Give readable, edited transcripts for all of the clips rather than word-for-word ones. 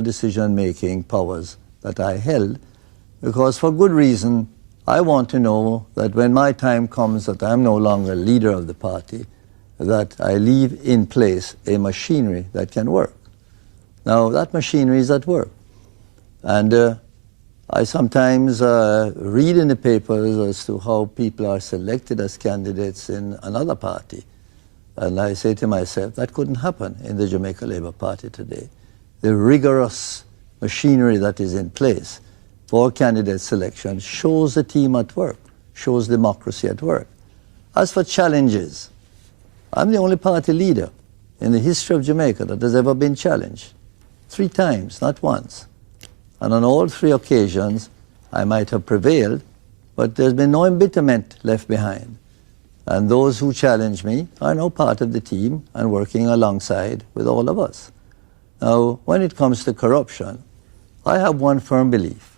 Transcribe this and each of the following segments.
decision-making powers that I held, because for good reason, I want to know that when my time comes that I'm no longer leader of the party, that I leave in place a machinery that can work. Now, that machinery is at work. And I sometimes read in the papers as to how people are selected as candidates in another party. And I say to myself, that couldn't happen in the Jamaica Labour Party today. The rigorous machinery that is in place for candidate selection shows the team at work, shows democracy at work. As for challenges, I'm the only party leader in the history of Jamaica that has ever been challenged. 3 times, not once. And on all 3 occasions, I might have prevailed, but there's been no embitterment left behind. And those who challenge me are now part of the team and working alongside with all of us. Now, when it comes to corruption, I have one firm belief,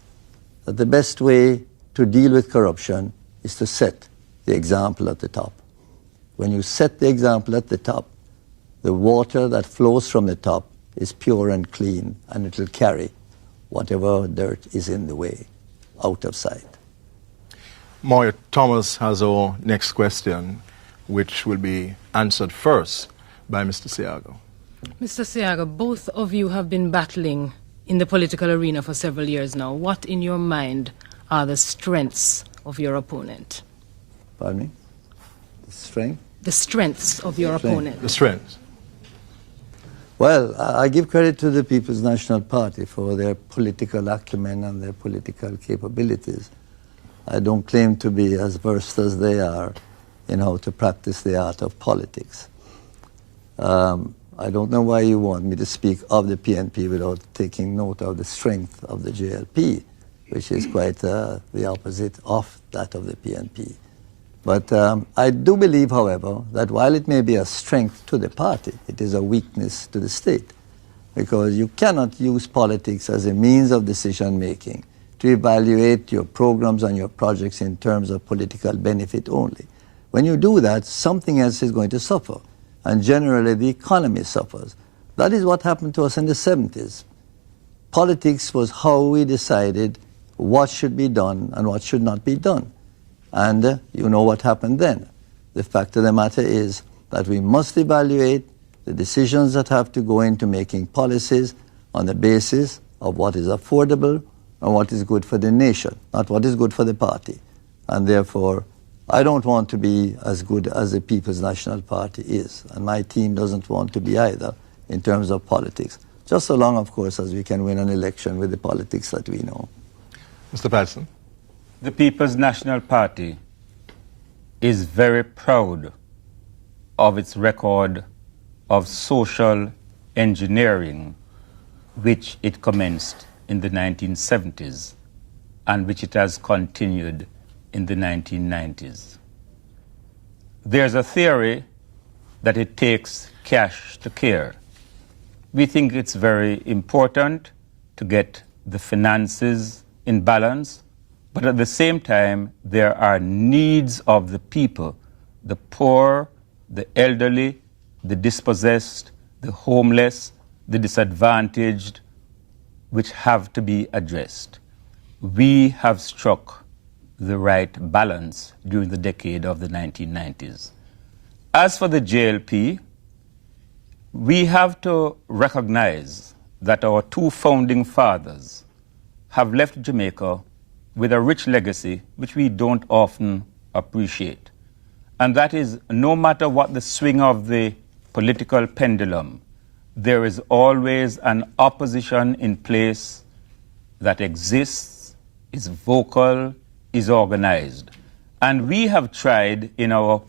that the best way to deal with corruption is to set the example at the top. When you set the example at the top, the water that flows from the top is pure and clean, and it will carry whatever dirt is in the way out of sight. Moya Thomas has our next question, which will be answered first by Mr. Seaga. Mr. Seaga, both of you have been battling in the political arena for several years now. What, in your mind, are the strengths of your opponent? Pardon me? The strength? The strengths of your opponent. The strengths. Well, I give credit to the People's National Party for their political acumen and their political capabilities. I don't claim to be as versed as they are in how to practice the art of politics. I don't know why you want me to speak of the PNP without taking note of the strength of the JLP, which is quite the opposite of that of the PNP. But I do believe, however, that while it may be a strength to the party, it is a weakness to the state, because you cannot use politics as a means of decision-making to evaluate your programs and your projects in terms of political benefit only. When you do that, something else is going to suffer, and generally the economy suffers. That is what happened to us in the 70s. Politics was how we decided what should be done and what should not be done. And you know what happened then. The fact of the matter is that we must evaluate the decisions that have to go into making policies on the basis of what is affordable and what is good for the nation, not what is good for the party. And therefore, I don't want to be as good as the People's National Party is, and my team doesn't want to be either in terms of politics. Just so long, of course, as we can win an election with the politics that we know. Mr. Patterson. The People's National Party is very proud of its record of social engineering, which it commenced in the 1970s and which it has continued in the 1990s. There's a theory that it takes cash to care. We think it's very important to get the finances in balance, but at the same time, there are needs of the people, the poor, the elderly, the dispossessed, the homeless, the disadvantaged, which have to be addressed. We have struck the right balance during the decade of the 1990s. As for the JLP, we have to recognize that our 2 founding fathers have left Jamaica with a rich legacy which we don't often appreciate. And that is, no matter what the swing of the political pendulum, there is always an opposition in place that exists, is vocal, is organized. And we have tried in our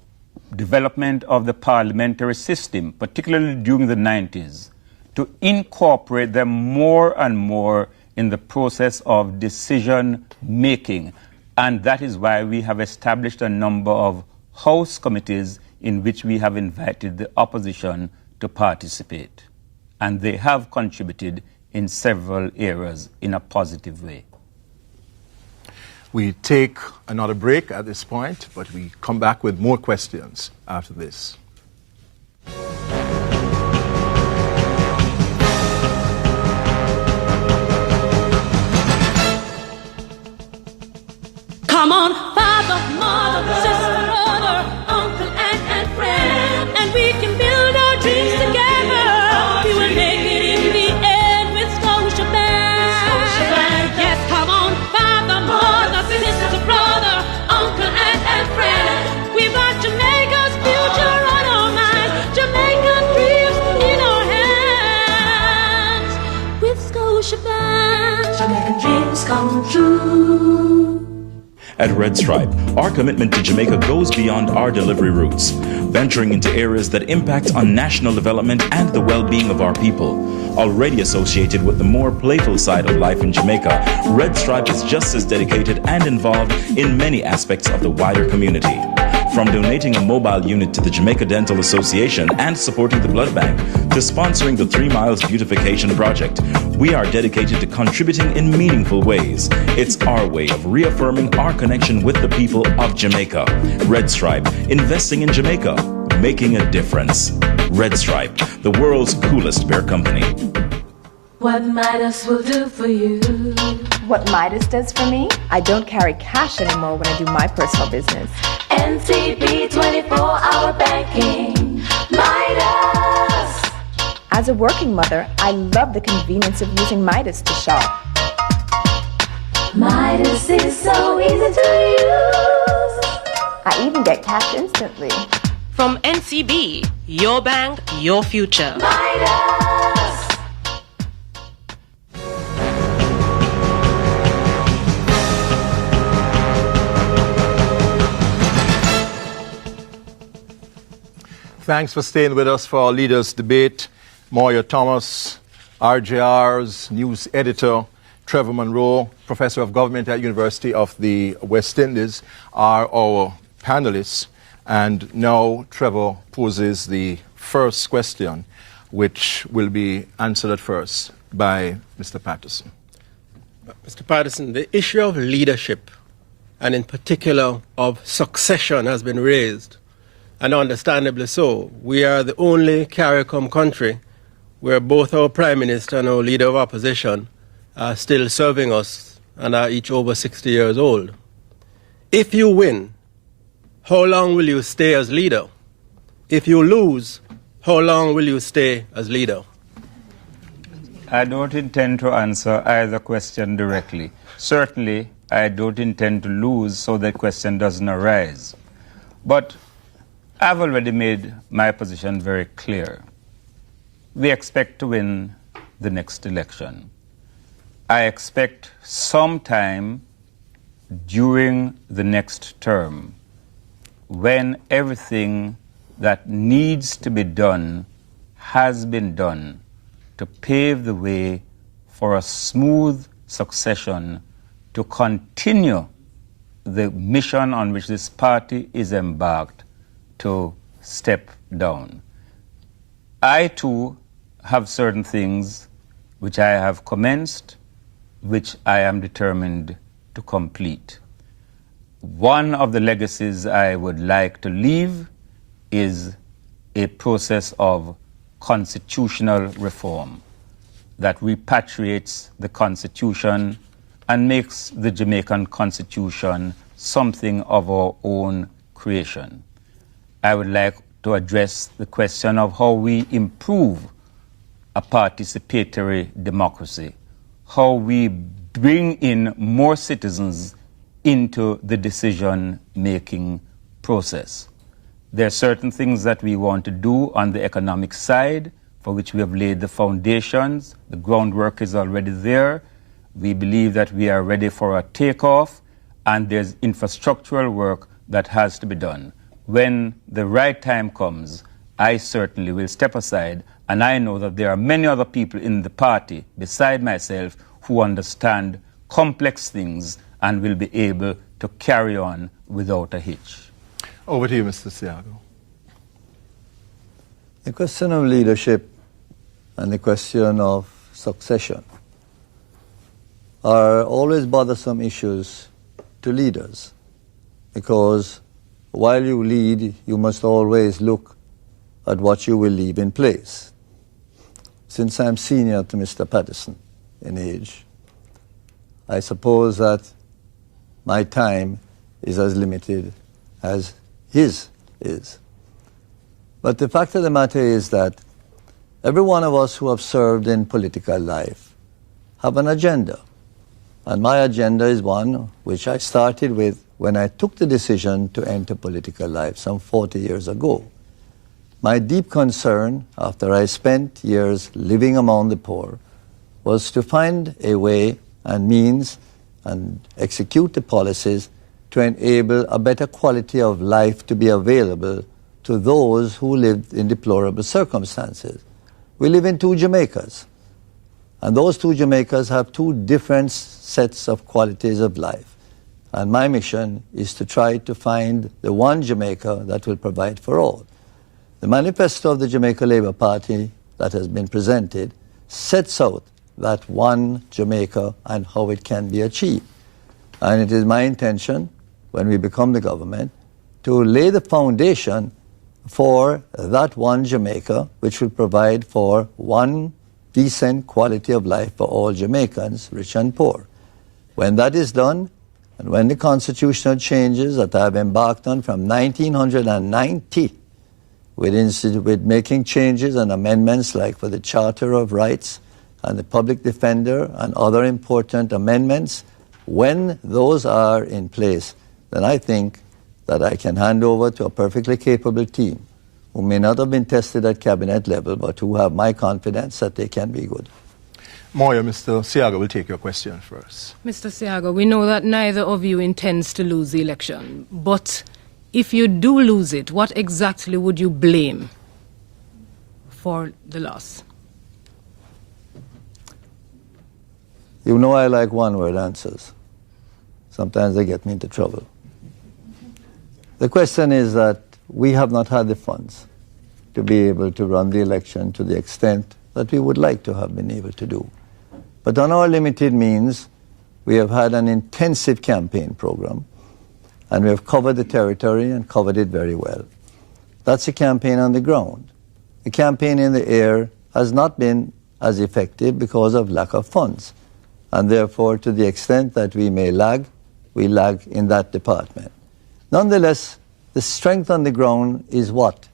development of the parliamentary system, particularly during the 90s, to incorporate them more and more in the process of decision-making. And that is why we have established a number of House committees in which we have invited the opposition to participate. And they have contributed in several areas in a positive way. We take another break at this point, but we come back with more questions after this. shebang, Jamaican dreams come true. At Red Stripe, our commitment to Jamaica goes beyond our delivery routes, venturing into areas that impact on national development and the well-being of our people. Already associated with the more playful side of life in Jamaica, Red Stripe is just as dedicated and involved in many aspects of the wider community. From donating a mobile unit to the Jamaica Dental Association and supporting the blood bank, to sponsoring the 3 Miles Beautification Project, we are dedicated to contributing in meaningful ways. It's our way of reaffirming our connection with the people of Jamaica. Red Stripe, investing in Jamaica, making a difference. Red Stripe, the world's coolest bear company. What Midas will do for you. What Midas does for me? I don't carry cash anymore when I do my personal business. NCB 24-hour banking. Midas. As a working mother, I love the convenience of using Midas to shop. Midas is so easy to use. I even get cash instantly. From NCB, your bank, your future. Midas. Thanks for staying with us for our leaders' debate. Moya Thomas, RJR's news editor, Trevor Monroe, professor of government at University of the West Indies, are our panelists. And now Trevor poses the first question, which will be answered at first by Mr. Patterson. Mr. Patterson, the issue of leadership, and in particular of succession, has been raised. And understandably so. We are the only CARICOM country where both our Prime Minister and our Leader of Opposition are still serving us and are each over 60 years old. If you win, how long will you stay as leader? If you lose, how long will you stay as leader? I don't intend to answer either question directly. Certainly, I don't intend to lose so that question doesn't arise. But I've already made my position very clear. We expect to win the next election. I expect sometime during the next term, when everything that needs to be done has been done to pave the way for a smooth succession to continue the mission on which this party is embarked, to step down. I too have certain things which I have commenced, which I am determined to complete. One of the legacies I would like to leave is a process of constitutional reform that repatriates the Constitution and makes the Jamaican Constitution something of our own creation. I would like to address the question of how we improve a participatory democracy, how we bring in more citizens into the decision-making process. There are certain things that we want to do on the economic side, for which we have laid the foundations. The groundwork is already there. We believe that we are ready for a takeoff, and there's infrastructural work that has to be done. When the right time comes, I certainly will step aside, and I know that there are many other people in the party beside myself who understand complex things and will be able to carry on without a hitch. Over to you, Mr. Seaga. The question of leadership and the question of succession are always bothersome issues to leaders, because while you lead, you must always look at what you will leave in place. Since I'm senior to Mr. Patterson in age, I suppose that my time is as limited as his is. But the fact of the matter is that every one of us who have served in political life have an agenda. And my agenda is one which I started with when I took the decision to enter political life some 40 years ago. My deep concern, after I spent years living among the poor, was to find a way and means and execute the policies to enable a better quality of life to be available to those who lived in deplorable circumstances. We live in two Jamaicas, and those two Jamaicas have two different sets of qualities of life. And my mission is to try to find the one Jamaica that will provide for all. The manifesto of the Jamaica Labour Party that has been presented sets out that one Jamaica and how it can be achieved. And it is my intention, when we become the government, to lay the foundation for that one Jamaica, which will provide for one decent quality of life for all Jamaicans, rich and poor. When that is done, and when the constitutional changes that I have embarked on from 1990, with making changes and amendments like for the Charter of Rights and the Public Defender and other important amendments, when those are in place, then I think that I can hand over to a perfectly capable team who may not have been tested at cabinet level, but who have my confidence that they can be good. Moya, Mr. Seaga will take your question first. Mr. Seaga, we know that neither of you intends to lose the election, but if you do lose it, what exactly would you blame for the loss? You know I like one-word answers. Sometimes they get me into trouble. The question is that we have not had the funds to be able to run the election to the extent that we would like to have been able to do. But on our limited means, we have had an intensive campaign program, and we have covered the territory and covered it very well. That's a campaign on the ground. The campaign in the air has not been as effective because of lack of funds. And therefore, to the extent that we may lag, we lag in that department. Nonetheless, the strength on the ground is what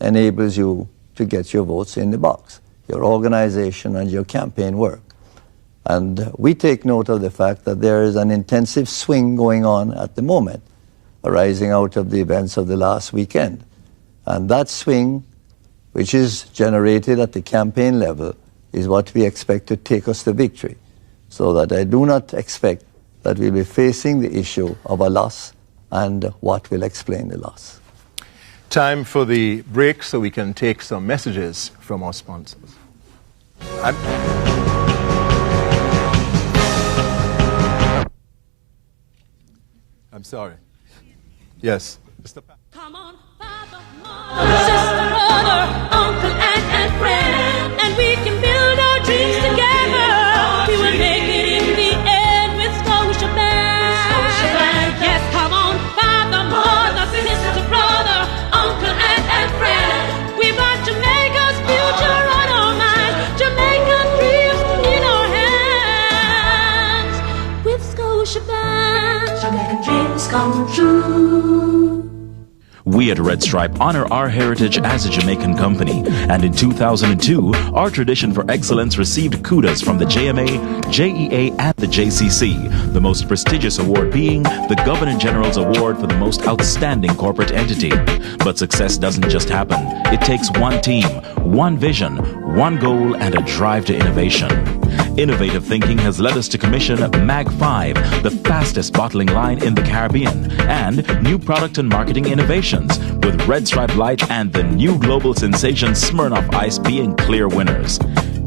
enables you to get your votes in the box, your organization and your campaign work. And we take note of the fact that there is an intensive swing going on at the moment, arising out of the events of the last weekend. And that swing, which is generated at the campaign level, is what we expect to take us to victory. So that I do not expect that we'll be facing the issue of a loss and what will explain the loss. Time for the break so we can take some messages from our sponsors. I'm sorry. Yes. Mr. Come on, father, mother, sister, brother, uncle, aunt, and friend, and we can build our dreams together. We will make it in the end with Scotia Bank. Yes, come on, father, mother, sister, brother, uncle, aunt, and friend. We've got Jamaica's future on our minds, Jamaica's dreams in our hands. With Scotia Bank, Jamaican dreams come true. We at Red Stripe honor our heritage as a Jamaican company, and in 2002, our tradition for excellence received kudos from the JMA, JEA, and the JCC, the most prestigious award being the Governor General's Award for the most outstanding corporate entity. But success doesn't just happen. It takes one team, one vision, one goal, and a drive to innovation. Innovative thinking has led us to commission MAG 5, the fastest bottling line in the Caribbean, and new product and marketing innovations, with Red Stripe Light and the new global sensation Smirnoff Ice being clear winners.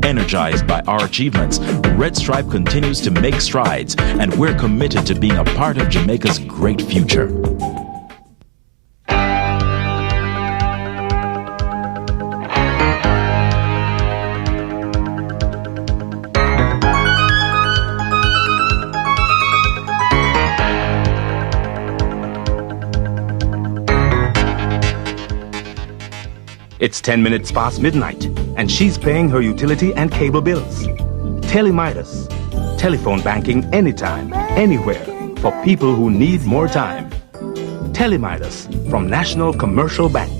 Energized by our achievements, Red Stripe continues to make strides, and we're committed to being a part of Jamaica's great future. It's 10 minutes past midnight, and she's paying her utility and cable bills. Telemidas. Telephone banking anytime, anywhere, for people who need more time. Telemidas from National Commercial Bank.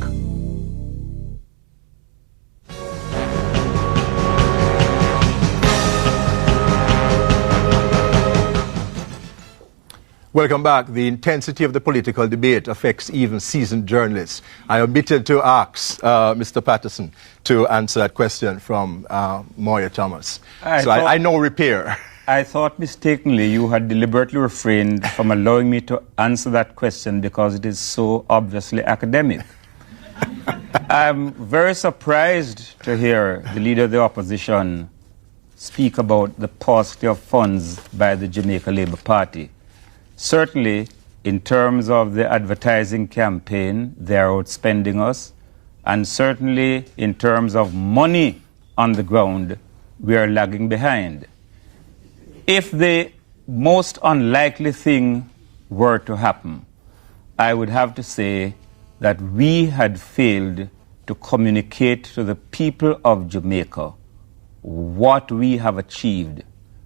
Welcome back. The intensity of the political debate affects even seasoned journalists. I omitted to ask Mr. Patterson to answer that question from Moya Thomas. I know repair. I thought mistakenly you had deliberately refrained from allowing me to answer that question because it is so obviously academic. I'm very surprised to hear the leader of the opposition speak about the paucity of funds by the Jamaica Labour Party. Certainly, in terms of the advertising campaign, they're outspending us. And certainly, in terms of money on the ground, we are lagging behind. If the most unlikely thing were to happen, I would have to say that we had failed to communicate to the people of Jamaica what we have achieved,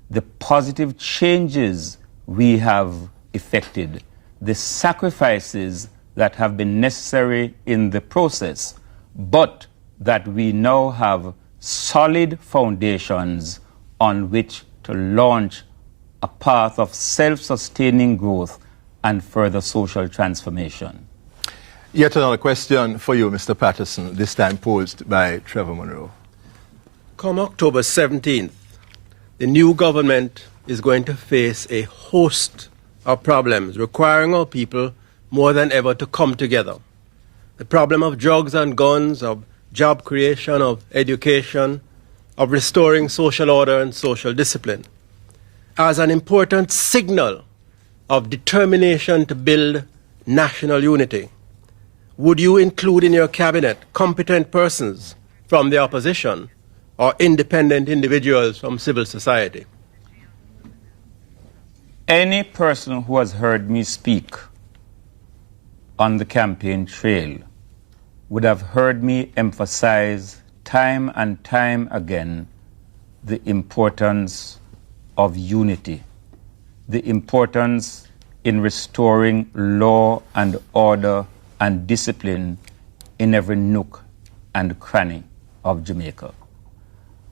the positive changes we have effected, the sacrifices that have been necessary in the process, but that we now have solid foundations on which to launch a path of self-sustaining growth and further social transformation. Yet another question for you, Mr. Patterson, this time posed by Trevor Monroe. Come October 17th, the new government is going to face a host of problems requiring our people more than ever to come together. The problem of drugs and guns, of job creation, of education, of restoring social order and social discipline. As an important signal of determination to build national unity, would you include in your cabinet competent persons from the opposition or independent individuals from civil society? Any person who has heard me speak on the campaign trail would have heard me emphasize time and time again the importance of unity, the importance in restoring law and order and discipline in every nook and cranny of Jamaica.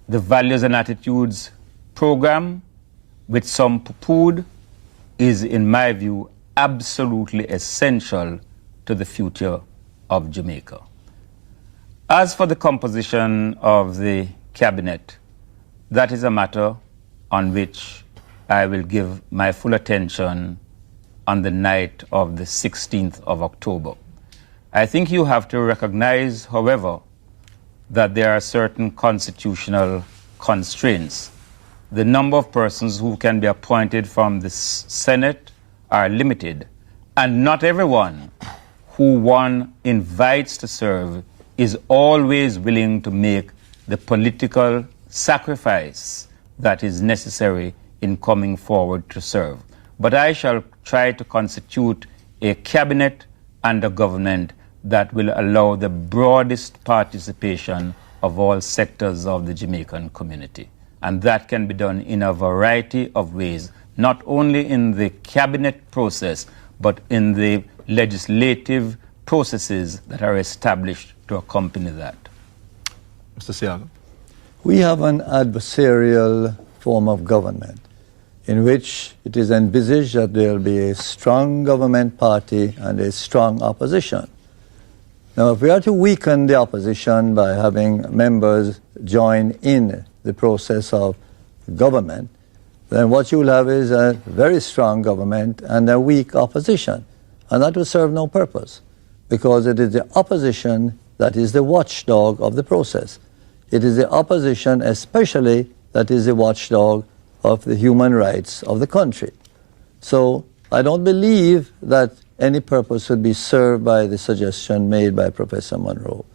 The Values and Attitudes program, which some poo-pooed, is, in my view, absolutely essential to the future of Jamaica. As for the composition of the cabinet, that is a matter on which I will give my full attention on the night of the 16th of October. I think you have to recognize, however, that there are certain constitutional constraints. The number of persons who can be appointed from the Senate are limited, and not everyone who one invites to serve is always willing to make the political sacrifice that is necessary in coming forward to serve. But I shall try to constitute a cabinet and a government that will allow the broadest participation of all sectors of the Jamaican community. And that can be done in a variety of ways, not only in the cabinet process, but in the legislative processes that are established to accompany that. Mr. Seaga. We have an adversarial form of government in which it is envisaged that there will be a strong government party and a strong opposition. Now, if we are to weaken the opposition by having members join in the process of government, then what you will have is a very strong government and a weak opposition. And that will serve no purpose, because it is the opposition that is the watchdog of the process. It is the opposition especially that is the watchdog of the human rights of the country. So I don't believe that any purpose would be served by the suggestion made by Professor Monroe.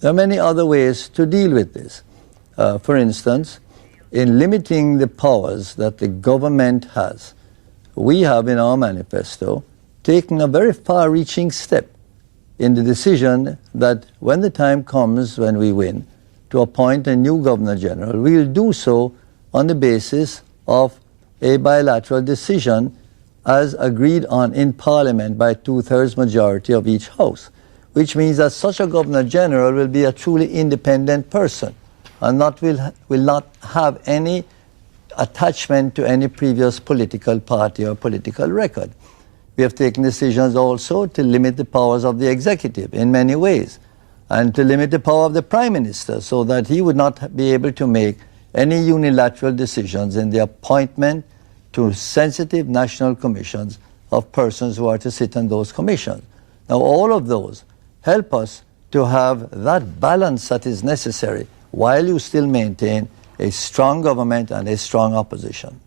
There are many other ways to deal with this. For instance, in limiting the powers that the government has, we have in our manifesto taken a very far-reaching step in the decision that when the time comes when we win to appoint a new Governor General, we'll do so on the basis of a bilateral decision as agreed on in Parliament by 2/3 majority of each House, which means that such a Governor General will be a truly independent person and will not have any attachment to any previous political party or political record. We have taken decisions also to limit the powers of the executive in many ways, and to limit the power of the Prime Minister so that he would not be able to make any unilateral decisions in the appointment to sensitive national commissions of persons who are to sit on those commissions. Now, all of those help us to have that balance that is necessary while you still maintain a strong government and a strong opposition.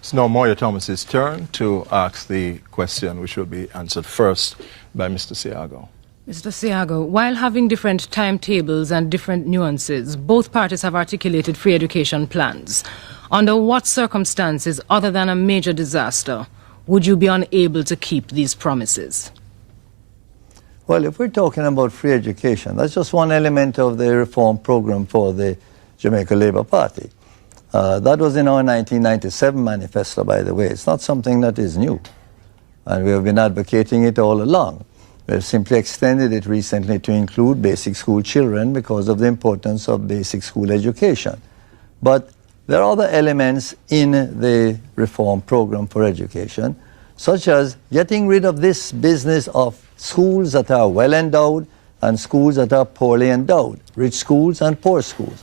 It's now Moya Thomas's turn to ask the question, which will be answered first by Mr. Seaga. Mr. Seaga, while having different timetables and different nuances, both parties have articulated free education plans. Under what circumstances, other than a major disaster, would you be unable to keep these promises? Well, if we're talking about free education, that's just one element of the reform program for the Jamaica Labour Party. That was in our 1997 manifesto, by the way. It's not something that is new. And we have been advocating it all along. We have simply extended it recently to include basic school children because of the importance of basic school education. But there are other elements in the reform program for education, such as getting rid of this business of schools that are well endowed and schools that are poorly endowed, rich schools and poor schools.